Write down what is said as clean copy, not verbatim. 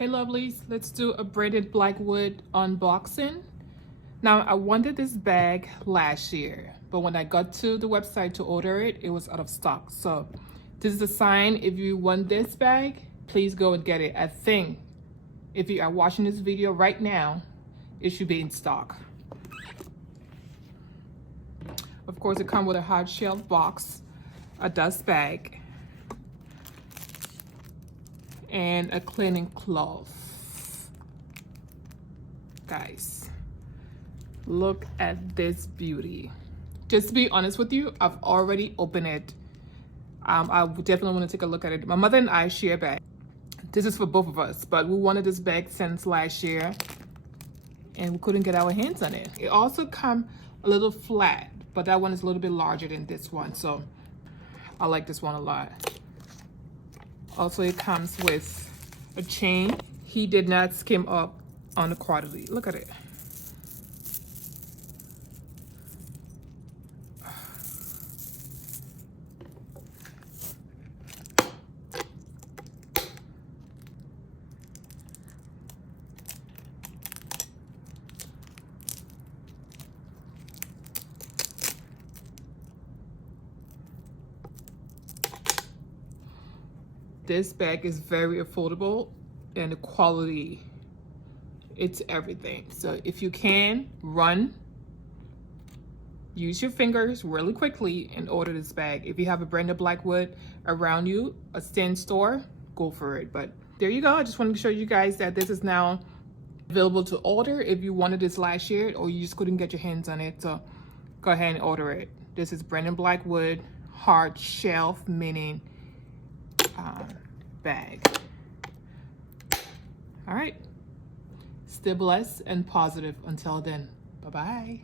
Hey lovelies, let's do a braided Blackwood unboxing. Now I wanted this bag last year, but when I got to the website to order it, it was out of stock. So this is a sign, if you want this bag, please go and get it. I think if you are watching this video right now, it should be in stock. Of course, it comes with a hard shell box, a dust bag, and a cleaning cloth. Guys, look at this beauty. Just to be honest with you, I've already opened it. I definitely want to take a look at it. My mother and I share a bag. This is for both of us, but we wanted this bag since last year and we couldn't get our hands on it. It also comes a little flat, but that one is a little bit larger than this one, so I like this one a lot. Also, it comes with a chain. He did not skim up on the quality. Look at it. This bag is very affordable and the quality, it's everything. So if you can, run, use your fingers really quickly and order this bag. If you have a brand of Blackwood around you, a stand store, go for it. But there you go. I just wanted to show you guys that this is now available to order if you wanted this last year or you just couldn't get your hands on it. So go ahead and order it. This is Brandon Blackwood hard shelf mini bag. All right, stay blessed and positive until then. Bye-bye.